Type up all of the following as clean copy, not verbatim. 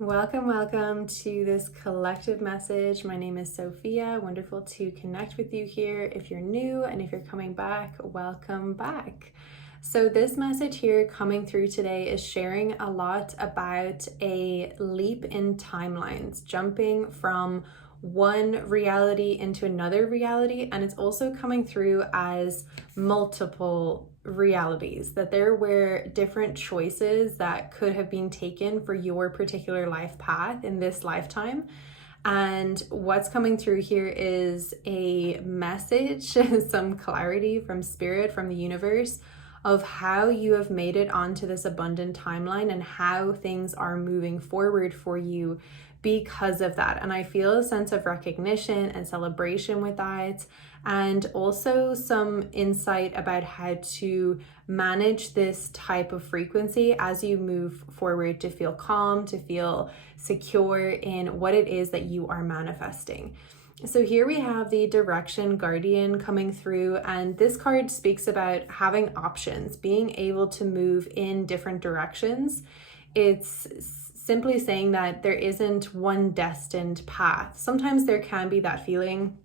Welcome to this collective message. My name is Sophia. Wonderful to connect with you here. If you're new and if you're coming back, welcome back. So this message here coming through today is sharing a lot about a leap in timelines, jumping from one reality into another reality, and it's also coming through as multiple realities, that there were different choices that could have been taken for your particular life path in this lifetime. And what's coming through here is a message, some clarity from spirit, from the universe, of how you have made it onto this abundant timeline and how things are moving forward for you because of that. And I feel a sense of recognition and celebration with that, and also some insight about how to manage this type of frequency as you move forward, to feel calm, to feel secure in what it is that you are manifesting. So here we have the Direction Guardian coming through, and this card speaks about having options, being able to move in different directions. It's simply saying that there isn't one destined path. Sometimes there can be that feeling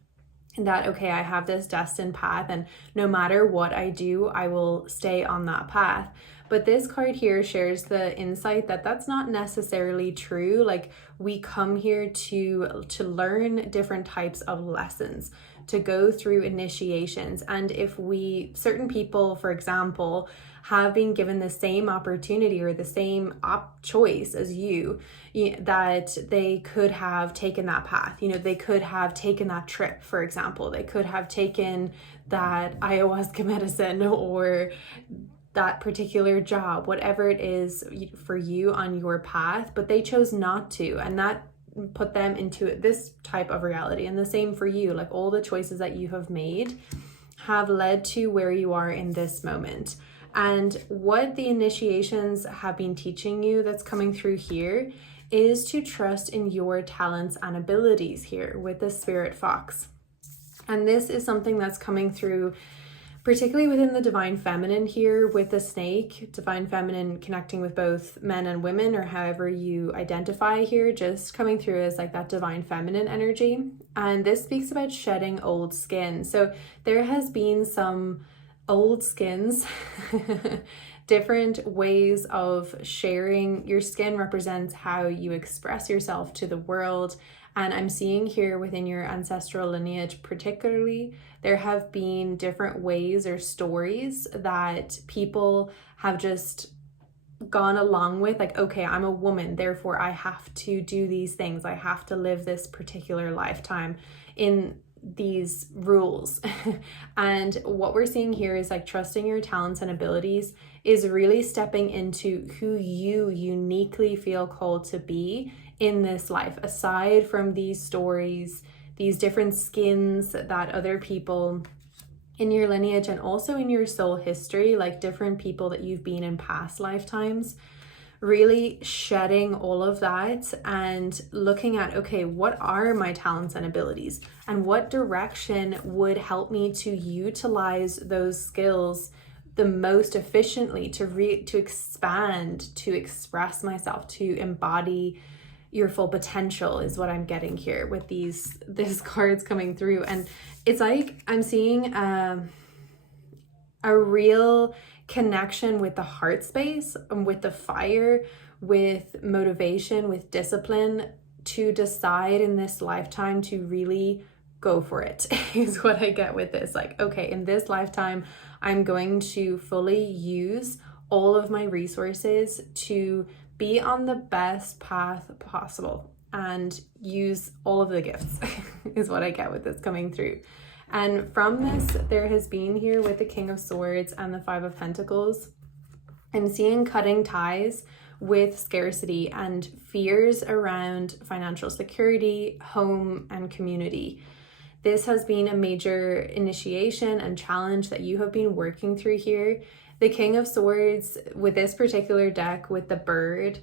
that, okay, I have this destined path and no matter what I do, I will stay on that path. But this card here shares the insight that that's not necessarily true. Like, we come here to learn different types of lessons, to go through initiations. And if certain people, for example, have been given the same opportunity or the same choice as you, that they could have taken that path. They could have taken that trip, for example. They could have taken that ayahuasca medicine or that particular job, whatever it is for you on your path, but they chose not to. And that put them into this type of reality. And the same for you, like all the choices that you have made have led to where you are in this moment. And what the initiations have been teaching you that's coming through here is to trust in your talents and abilities here with the Spirit Fox. And this is something that's coming through particularly within the Divine Feminine here with the snake. Divine Feminine connecting with both men and women, or however you identify here, just coming through as like that Divine Feminine energy. And this speaks about shedding old skin. So there has been some old skins, different ways of sharing. Your skin represents how you express yourself to the world. And I'm seeing here within your ancestral lineage particularly, there have been different ways or stories that people have just gone along with, like, okay, I'm a woman, therefore I have to do these things. I have to live this particular lifetime in these rules. And what we're seeing here is like trusting your talents and abilities is really stepping into who you uniquely feel called to be in this life, aside from these stories, these different skins that other people in your lineage and also in your soul history, like different people that you've been in past lifetimes. Really shedding all of that and looking at, okay, what are my talents and abilities, and what direction would help me to utilize those skills the most efficiently to expand, to express myself, to embody your full potential is what I'm getting here with these cards coming through. And it's like I'm seeing a real connection with the heart space, with the fire, with motivation, with discipline, to decide in this lifetime to really go for it is what I get with this. Like, okay, in this lifetime, I'm going to fully use all of my resources to be on the best path possible and use all of the gifts is what I get with this coming through. And from this, there has been here with the King of Swords and the Five of Pentacles, I'm seeing cutting ties with scarcity and fears around financial security, home, and community. This has been a major initiation and challenge that you have been working through here. The King of Swords with this particular deck with the bird,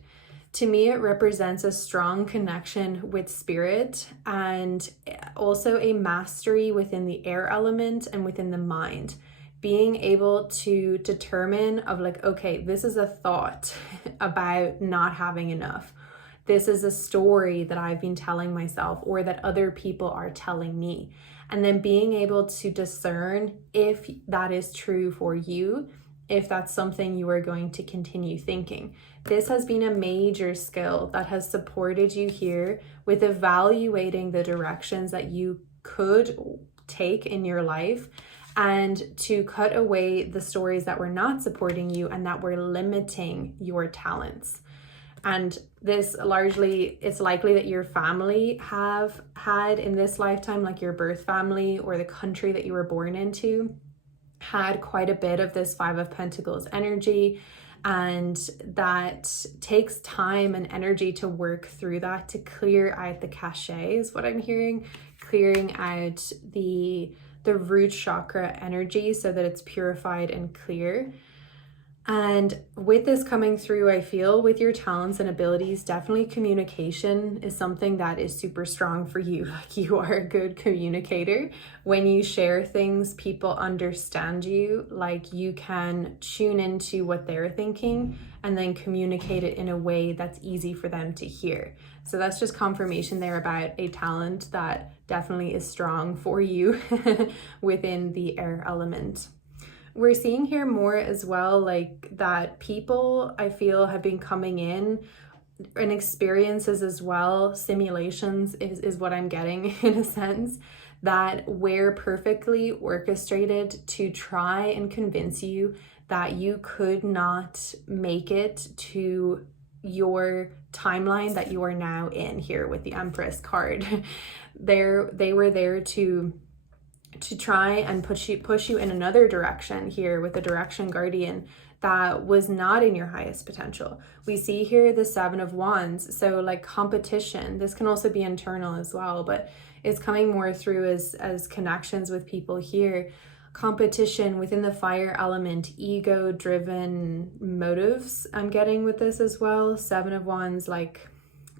to me, it represents a strong connection with spirit and also a mastery within the air element and within the mind. Being able to determine of like, okay, this is a thought about not having enough. This is a story that I've been telling myself or that other people are telling me. And then being able to discern if that is true for you, if that's something you are going to continue thinking. This has been a major skill that has supported you here with evaluating the directions that you could take in your life, and to cut away the stories that were not supporting you and that were limiting your talents. And this largely, it's likely that your family have had in this lifetime, like your birth family or the country that you were born into, had quite a bit of this Five of Pentacles energy. And that takes time and energy to work through that, to clear out the cachet is what I'm hearing, clearing out the root chakra energy so that it's purified and clear. And with this coming through, I feel with your talents and abilities, definitely communication is something that is super strong for you. Like, you are a good communicator. When you share things, people understand you. Like, you can tune into what they're thinking and then communicate it in a way that's easy for them to hear. So that's just confirmation there about a talent that definitely is strong for you within the air element. We're seeing here more as well, like that people, I feel, have been coming in and experiences as well, simulations is what I'm getting in a sense, that were perfectly orchestrated to try and convince you that you could not make it to your timeline that you are now in here with the Empress card. They were there to try and push you in another direction here with the direction guardian that was not in your highest potential. We see here the Seven of Wands, so like competition. This can also be internal as well, but it's coming more through as connections with people here. Competition within the fire element, ego driven motives I'm getting with this as well. Seven of Wands, like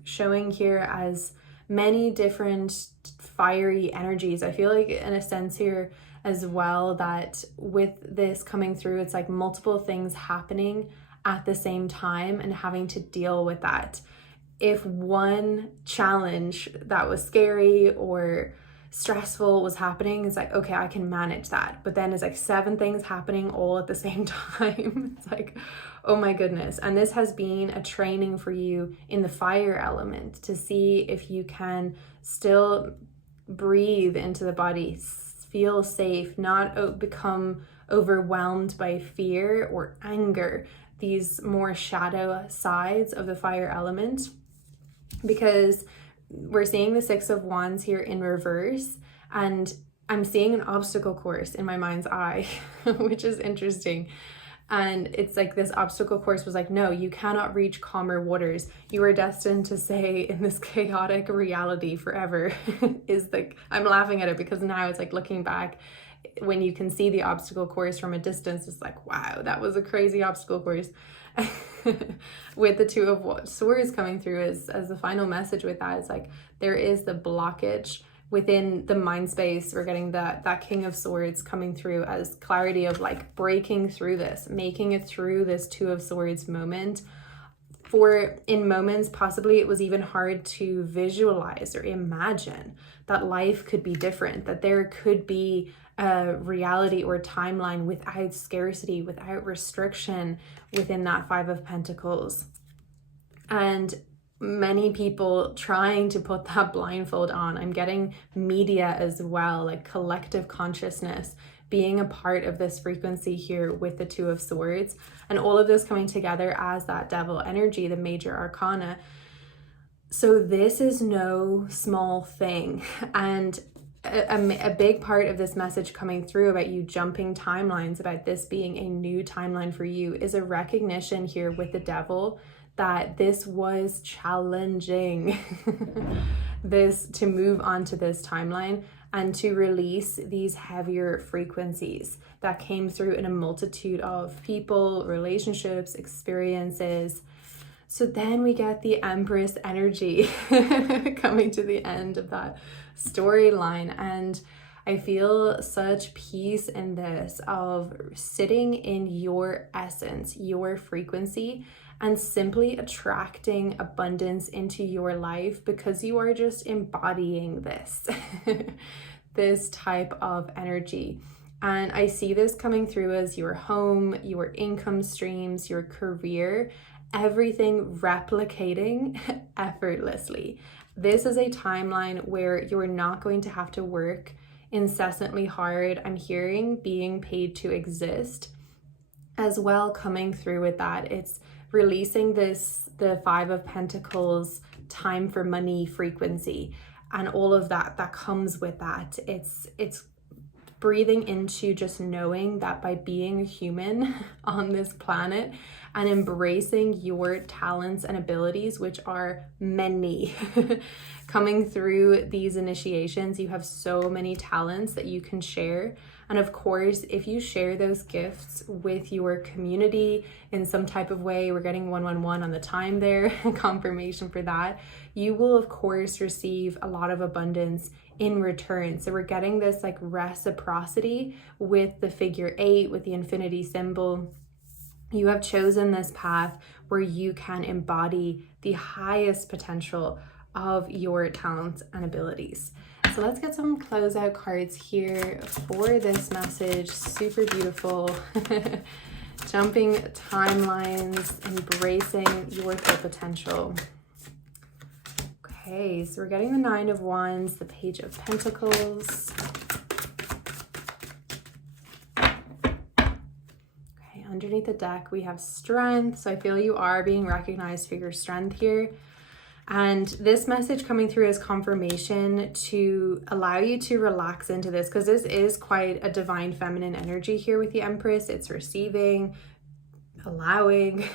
showing here as many different fiery energies. I feel like in a sense here as well that with this coming through, it's like multiple things happening at the same time and having to deal with that. If one challenge that was scary or stressful was happening, it's like, okay, I can manage that. But then it's like 7 things happening all at the same time. It's like, oh my goodness. And this has been a training for you in the fire element to see if you can still breathe into the body, feel safe, not become overwhelmed by fear or anger, these more shadow sides of the fire element. Because we're seeing the Six of Wands here in reverse, and I'm seeing an obstacle course in my mind's eye, which is interesting. And it's like this obstacle course was like, no, you cannot reach calmer waters. You are destined to stay in this chaotic reality forever. Is like, I'm laughing at it because now it's like looking back, when you can see the obstacle course from a distance, it's like, wow, that was a crazy obstacle course. With the Two of Swords coming through as the final message with that, it's like there is the blockage within the mind space. We're getting that King of Swords coming through as clarity of like breaking through this, making it through this Two of Swords moment. For in moments, possibly it was even hard to visualize or imagine that life could be different, that there could be a reality or timeline without scarcity, without restriction within that Five of Pentacles. And many people trying to put that blindfold on. I'm getting media as well, like collective consciousness being a part of this frequency here with the Two of Swords, and all of this coming together as that Devil energy, the major arcana. So this is no small thing. And a big part of this message coming through about you jumping timelines, about this being a new timeline for you, is a recognition here with the Devil that this was challenging this to move on to this timeline and to release these heavier frequencies that came through in a multitude of people, relationships, experiences. So then we get the Empress energy coming to the end of that storyline, and I feel such peace in this of sitting in your essence, your frequency, and simply attracting abundance into your life because you are just embodying this, this type of energy. And I see this coming through as your home, your income streams, your career, everything replicating effortlessly. This is a timeline where you're not going to have to work incessantly hard. I'm hearing being paid to exist as well coming through with that. It's releasing the Five of Pentacles, time for money frequency, and all of that comes with that. It's breathing into just knowing that by being a human on this planet and embracing your talents and abilities, which are many, coming through these initiations, you have so many talents that you can share. And of course, if you share those gifts with your community in some type of way, we're getting 111 on the time there, confirmation for that, you will of course receive a lot of abundance in return. So we're getting this like reciprocity with the figure 8, with the infinity symbol. You have chosen this path where you can embody the highest potential of your talents and abilities. So let's get some closeout cards here for this message. Super beautiful. Jumping timelines, embracing your full potential. Okay, so we're getting the Nine of Wands, the Page of Pentacles. Okay, underneath the deck, we have strength. So I feel you are being recognized for your strength here. And this message coming through as confirmation to allow you to relax into this, because this is quite a divine feminine energy here with the Empress. It's receiving, allowing.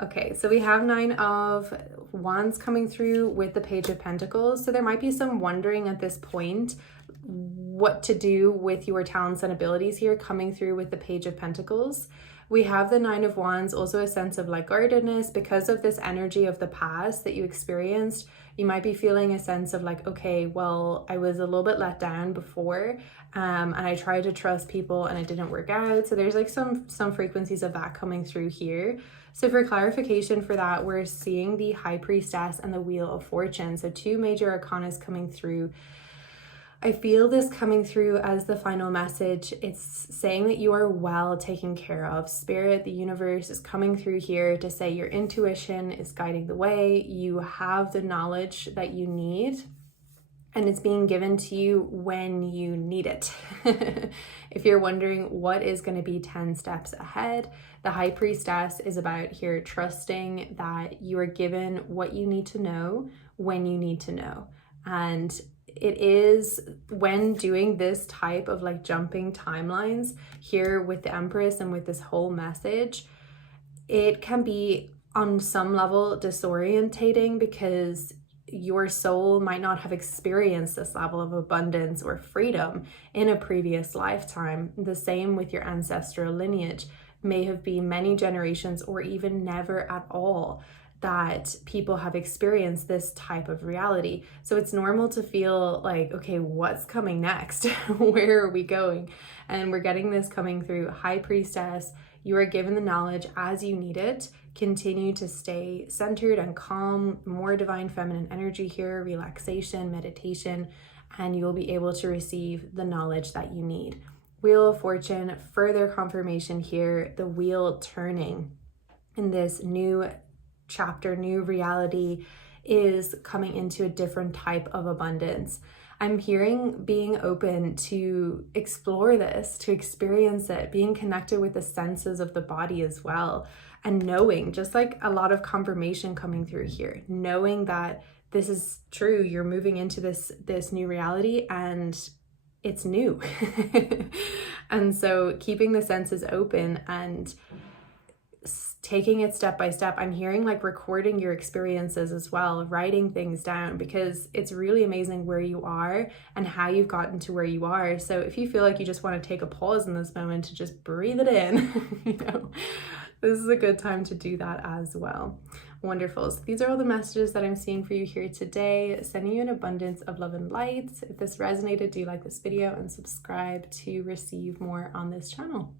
Okay, so we have Nine of Wands coming through with the Page of Pentacles. So there might be some wondering at this point what to do with your talents and abilities here coming through with the Page of Pentacles. We have the Nine of Wands, also a sense of like guardedness because of this energy of the past that you experienced. You might be feeling a sense of like, okay, well, I was a little bit let down before, and I tried to trust people and it didn't work out. So there's like some frequencies of that coming through here. So for clarification for that, we're seeing the High Priestess and the Wheel of Fortune. So two major arcanas coming through. I feel this coming through as the final message. It's saying that you are well taken care of. Spirit, the universe is coming through here to say your intuition is guiding the way. You have the knowledge that you need, and it's being given to you when you need it. If you're wondering what is going to be 10 steps ahead, the High Priestess is about here trusting that you are given what you need to know when you need to know. And it is when doing this type of like jumping timelines here with the Empress and with this whole message, it can be on some level disorientating because your soul might not have experienced this level of abundance or freedom in a previous lifetime. The same with your ancestral lineage. May have been many generations or even never at all that people have experienced this type of reality. So it's normal to feel like, okay, what's coming next? Where are we going? And we're getting this coming through High Priestess. You are given the knowledge as you need it. Continue to stay centered and calm, more divine feminine energy here, relaxation, meditation, and you'll be able to receive the knowledge that you need. Wheel of Fortune, further confirmation here, the wheel turning in this new chapter, new reality is coming into a different type of abundance. I'm hearing being open to explore this, to experience it, being connected with the senses of the body as well, and knowing, just like a lot of confirmation coming through here, knowing that this is true, you're moving into this new reality and it's new. And so keeping the senses open and taking it step by step. I'm hearing like recording your experiences as well, writing things down, because it's really amazing where you are and how you've gotten to where you are. So if you feel like you just want to take a pause in this moment to just breathe it in, you know, this is a good time to do that as well. Wonderful. So these are all the messages that I'm seeing for you here today, sending you an abundance of love and light. If this resonated, do like this video and subscribe to receive more on this channel.